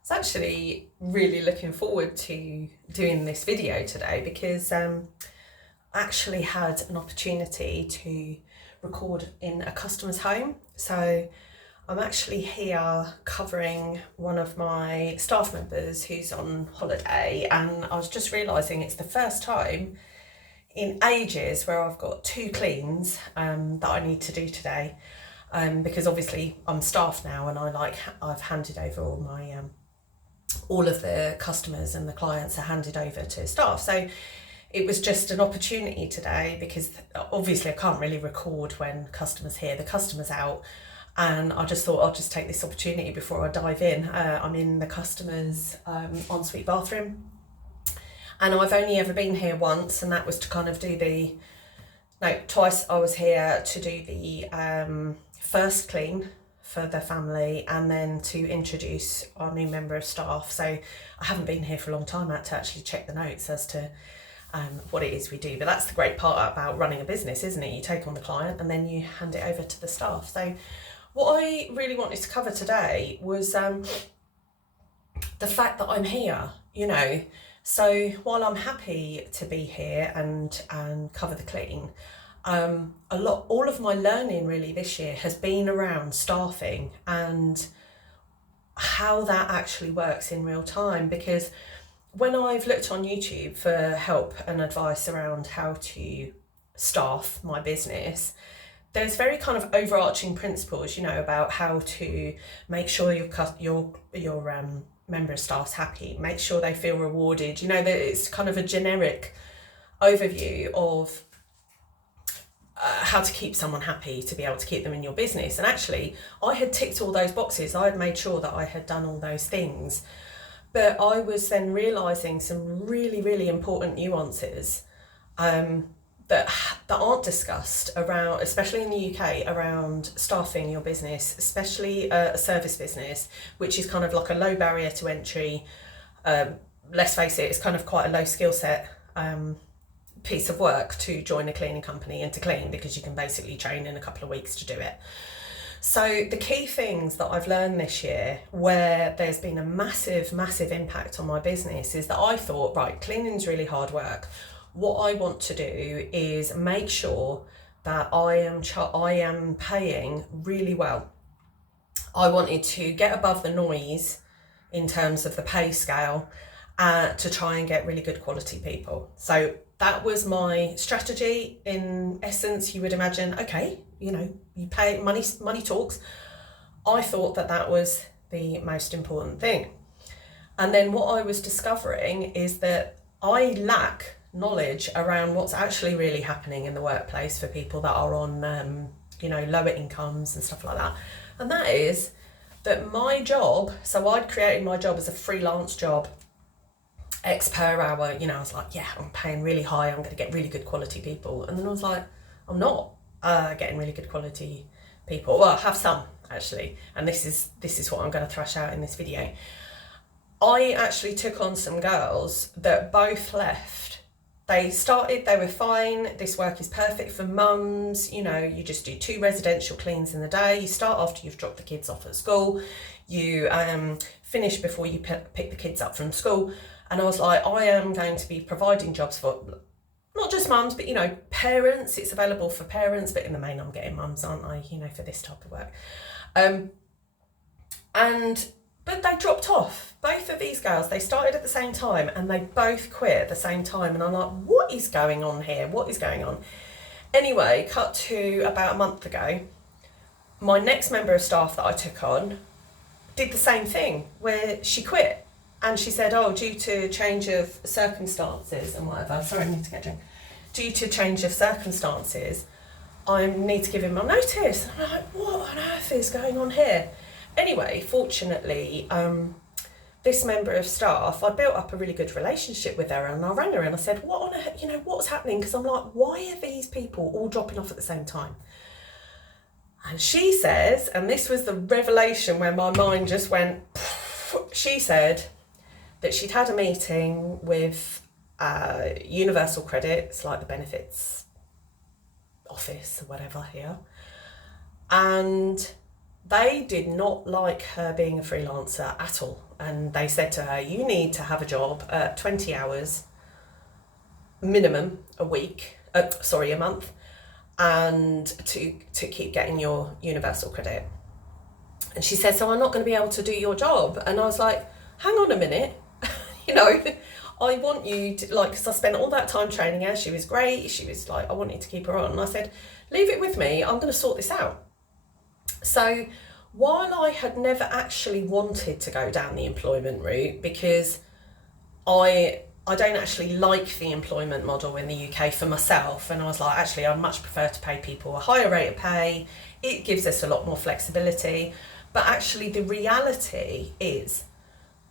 was actually really looking forward to doing this video today because I actually had an opportunity to record in a customer's home. So I'm actually here covering one of my staff members who's on holiday, and I was just realising it's the first time in ages where I've got two cleans that I need to do today. Because obviously I'm staff now, and I've handed over all of the customers and the clients are handed over to staff. So it was just an opportunity today because obviously I can't really record when customers here. The customer's out, and I just thought I'll just take this opportunity before I dive in. I'm in the customer's ensuite bathroom, and I've only ever been here once, and that was to kind of do twice I was here to do the first clean for the family, and then to introduce our new member of staff. So I haven't been here for a long time. I had to actually check the notes as to what it is we do. But that's the great part about running a business, isn't it? You take on the client and then you hand it over to the staff. So what I really wanted to cover today was the fact that I'm here, So while I'm happy to be here and cover the clean, all of my learning really this year has been around staffing and how that actually works in real time. Because when I've looked on YouTube for help and advice around how to staff my business, there's very kind of overarching principles, about how to make sure your member of staff's happy, make sure they feel rewarded. That it's kind of a generic overview of how to keep someone happy to be able to keep them in your business. And actually, I had ticked all those boxes. I had made sure that I had done all those things. But I was then realising some really, really important nuances that aren't discussed around, especially in the UK, around staffing your business, especially a service business, which is kind of like a low barrier to entry. Let's face it, it's kind of quite a low skill set piece of work to join a cleaning company and to clean, because you can basically train in a couple of weeks to do it. So the key things that I've learned this year, where there's been a massive, massive impact on my business, is that I thought, right, cleaning's really hard work. What I want to do is make sure that I am paying really well. I wanted to get above the noise in terms of the pay scale to try and get really good quality people. So that was my strategy. In essence, you would imagine, okay, you pay, money talks. I thought that was the most important thing. And then what I was discovering is that I lack knowledge around what's actually really happening in the workplace for people that are on, lower incomes and stuff like that. And that is that my job, so I'd created my job as a freelance job, X per hour, I was like, yeah, I'm paying really high, I'm going to get really good quality people. And then I was like, I'm not getting really good quality people. Well, I have some actually, and this is what I'm going to thrash out in this video. I actually took on some girls that both left. They were fine. This work is perfect for mums. You just do 2 residential cleans in the day. You start after you've dropped the kids off at school. You finish before you pick the kids up from school. And I was like, I am going to be providing jobs for not just mums, but, parents. It's available for parents, but in the main I'm getting mums, aren't I, for this type of work. But they dropped off. Both of these girls, they started at the same time and they both quit at the same time. And I'm like, what is going on here? What is going on? Anyway, cut to about a month ago, my next member of staff that I took on did the same thing, where she quit. And she said, due to change of circumstances and whatever, sorry, I need to get drunk. Due to change of circumstances, I need to give him my notice. And I'm like, what on earth is going on here? Anyway, fortunately, this member of staff, I built up a really good relationship with her, and I rang her and I said, what on earth, what's happening? Because I'm like, why are these people all dropping off at the same time? And she says, and this was the revelation where my mind just went, she said that she'd had a meeting with Universal Credit, it's like the benefits office or whatever here, and they did not like her being a freelancer at all. And they said to her, you need to have a job at 20 hours minimum a month, and to keep getting your universal credit. And she said, so I'm not going to be able to do your job. And I was like, hang on a minute, I want you to, because I spent all that time training her. She was great. She was like, I wanted to keep her on. And I said, leave it with me. I'm going to sort this out. So while I had never actually wanted to go down the employment route, because I don't actually like the employment model in the UK for myself, and I was like, actually, I'd much prefer to pay people a higher rate of pay. It gives us a lot more flexibility. But actually, the reality is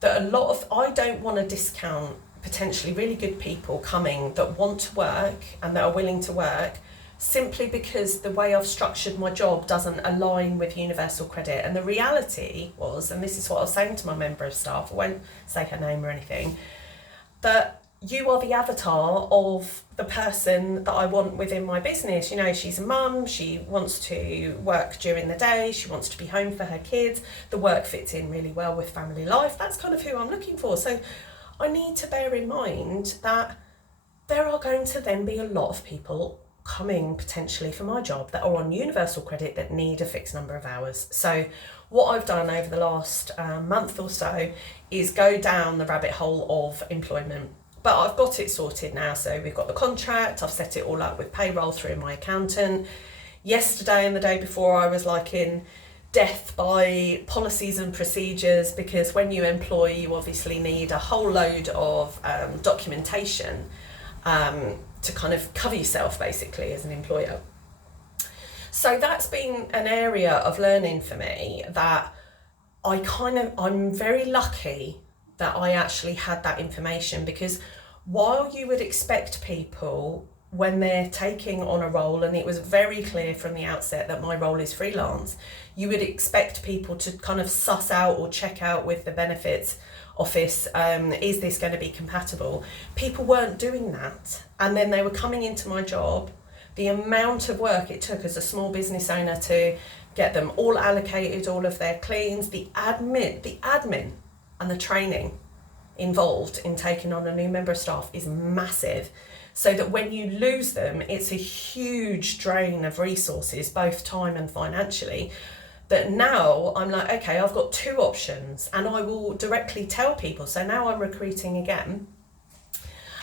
that I don't want to discount potentially really good people coming that want to work and that are willing to work, simply because the way I've structured my job doesn't align with universal credit. And the reality was, and this is what I was saying to my member of staff, I won't say her name or anything, that you are the avatar of the person that I want within my business. She's a mum, she wants to work during the day, she wants to be home for her kids, the work fits in really well with family life. That's kind of who I'm looking for. So I need to bear in mind that there are going to then be a lot of people coming potentially for my job that are on universal credit that need a fixed number of hours. So what I've done over the last month or so is go down the rabbit hole of employment. But I've got it sorted now. So we've got the contract, I've set it all up with payroll through my accountant. Yesterday and the day before, I was like in death by policies and procedures, because when you employ, you obviously need a whole load of documentation to kind of cover yourself basically as an employer. So that's been an area of learning for me that I'm very lucky that I actually had that information, because while you would expect people when they're taking on a role, and it was very clear from the outset that my role is freelance, you would expect people to kind of suss out or check out with the benefits office, is this going to be compatible? People weren't doing that. And then they were coming into my job, the amount of work it took as a small business owner to get them all allocated, all of their cleans, the admin and the training involved in taking on a new member of staff is massive. So that when you lose them, it's a huge drain of resources, both time and financially. That now I'm like, okay, I've got two options, and I will directly tell people. So now I'm recruiting again,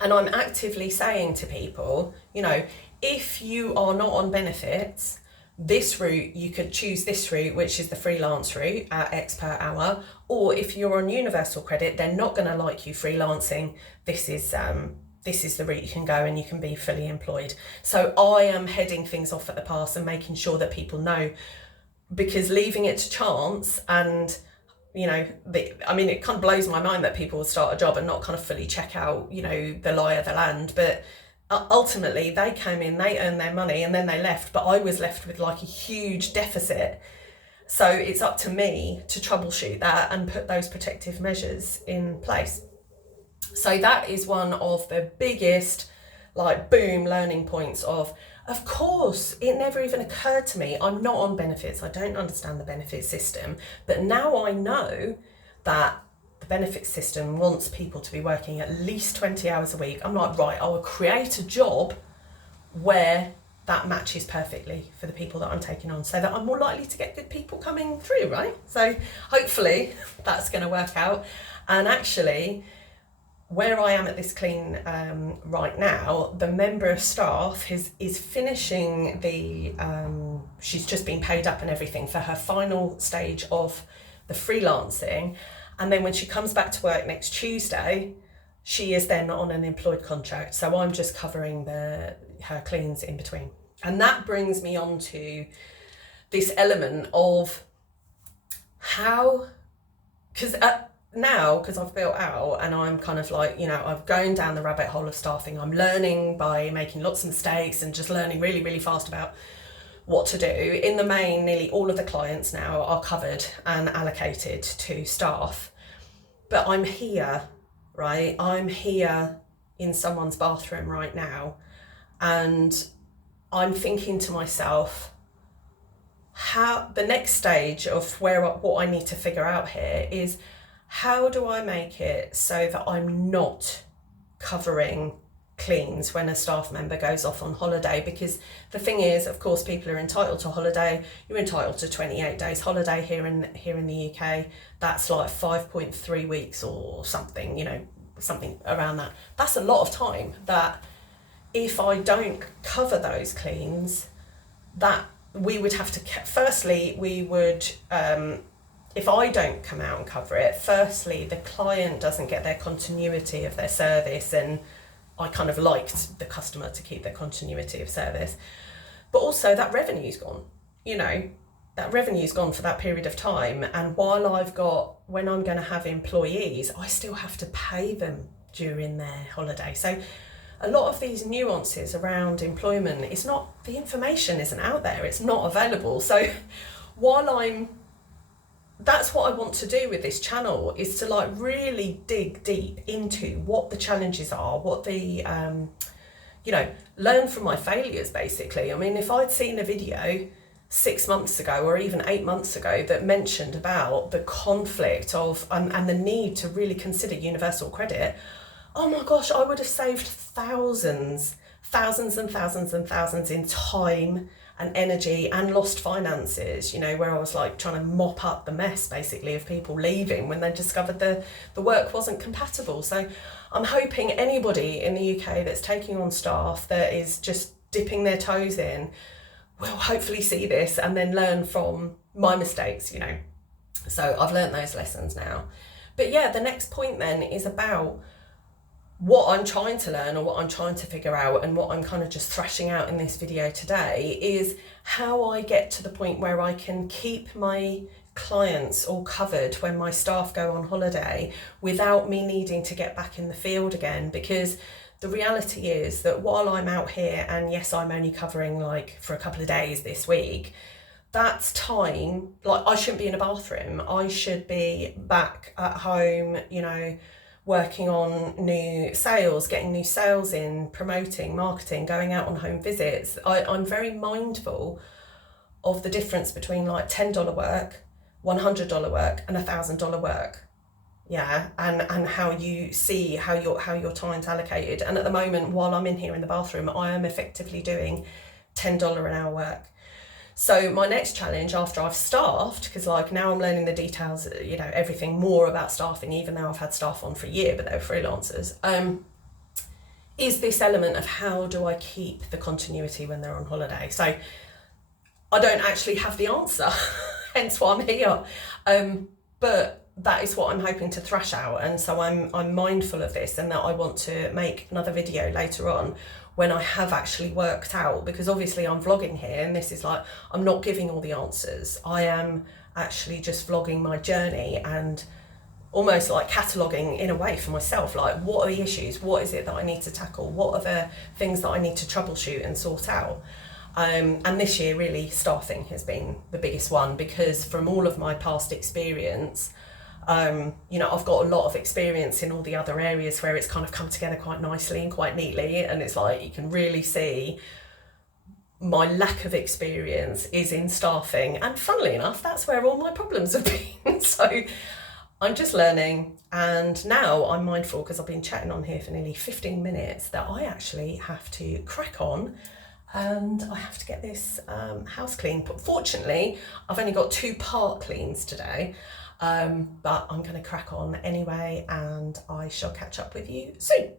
and I'm actively saying to people, if you are not on benefits, this route, you could choose this route, which is the freelance route at X per hour. Or if you're on universal credit, they're not going to like you freelancing. This is the route you can go, and you can be fully employed. So I am heading things off at the pass and making sure that people know, because leaving it to chance, and it kind of blows my mind that people will start a job and not kind of fully check out, the lie of the land. But ultimately they came in, they earned their money, and then they left, but I was left with like a huge deficit. So it's up to me to troubleshoot that and put those protective measures in place. So that is one of the biggest boom learning points of course, it never even occurred to me. I'm not on benefits. I don't understand the benefit system. But now I know that the benefit system wants people to be working at least 20 hours a week. I'm like, right, I will create a job where that matches perfectly for the people that I'm taking on, so that I'm more likely to get good people coming through, right? So hopefully that's going to work out. And actually, where I am at this clean right now, the member of staff is finishing she's just been paid up and everything for her final stage of the freelancing. And then when she comes back to work next Tuesday, she is then on an employed contract. So I'm just covering her cleans in between. And that brings me on to this element of how, because I've built out and I'm kind of I'm going down the rabbit hole of staffing. I'm learning by making lots of mistakes and just learning really, really fast about what to do. In the main, nearly all of the clients now are covered and allocated to staff. But I'm here, right? I'm here in someone's bathroom right now, and I'm thinking to myself, how the next stage of what I need to figure out here is, how do I make it so that I'm not covering cleans when a staff member goes off on holiday? Because the thing is, of course, people are entitled to holiday. You're entitled to 28 days holiday here in the UK. That's like 5.3 weeks or something, something around that. That's a lot of time that if I don't cover those cleans, that we would have to, firstly, we would, if I don't come out and cover it, firstly, the client doesn't get their continuity of their service, and I kind of liked the customer to keep their continuity of service. But also that revenue's gone, that revenue's gone for that period of time. And while when I'm going to have employees, I still have to pay them during their holiday. So a lot of these nuances around employment, the information isn't out there, it's not available. So that's what I want to do with this channel, is to really dig deep into what the challenges are, what the, learn from my failures, basically. I mean, if I'd seen a video 6 months ago or even 8 months ago that mentioned about the conflict of, and the need to really consider universal credit, oh my gosh, I would have saved thousands and thousands in time and energy, and lost finances, where I was trying to mop up the mess basically of people leaving when they discovered the work wasn't compatible. So I'm hoping anybody in the UK that's taking on staff that is just dipping their toes in will hopefully see this and then learn from my mistakes, So I've learned those lessons now. But yeah, the next point then is about what I'm trying to learn, or what I'm trying to figure out, and what I'm kind of just thrashing out in this video today, is how I get to the point where I can keep my clients all covered when my staff go on holiday without me needing to get back in the field again. Because the reality is that while I'm out here, and yes, I'm only covering for a couple of days this week, that's time, I shouldn't be in a bathroom. I should be back at home, working on new sales, getting new sales in, promoting, marketing, going out on home visits. I'm very mindful of the difference between $10 work, $100 work, and $1,000 work. Yeah, and how you see how your time's allocated. And at the moment, while I'm in here in the bathroom, I am effectively doing $10 an hour work. So my next challenge after I've staffed, because now I'm learning the details, everything more about staffing, even though I've had staff on for a year, but they're freelancers, is this element of how do I keep the continuity when they're on holiday? So I don't actually have the answer, hence why I'm here. But that is what I'm hoping to thrash out. And so I'm mindful of this, and that I want to make another video later on when I have actually worked out, because obviously I'm vlogging here, and this is I'm not giving all the answers. I am actually just vlogging my journey and almost cataloguing in a way for myself, what are the issues? What is it that I need to tackle? What are the things that I need to troubleshoot and sort out? And this year really staffing has been the biggest one, because from all of my past experience, I've got a lot of experience in all the other areas where it's kind of come together quite nicely and quite neatly, and it's you can really see my lack of experience is in staffing, and funnily enough, that's where all my problems have been. So I'm just learning, and now I'm mindful, because I've been chatting on here for nearly 15 minutes, that I actually have to crack on, and I have to get this house clean. But fortunately, I've only got 2 part cleans today. But I'm going to crack on anyway, and I shall catch up with you soon.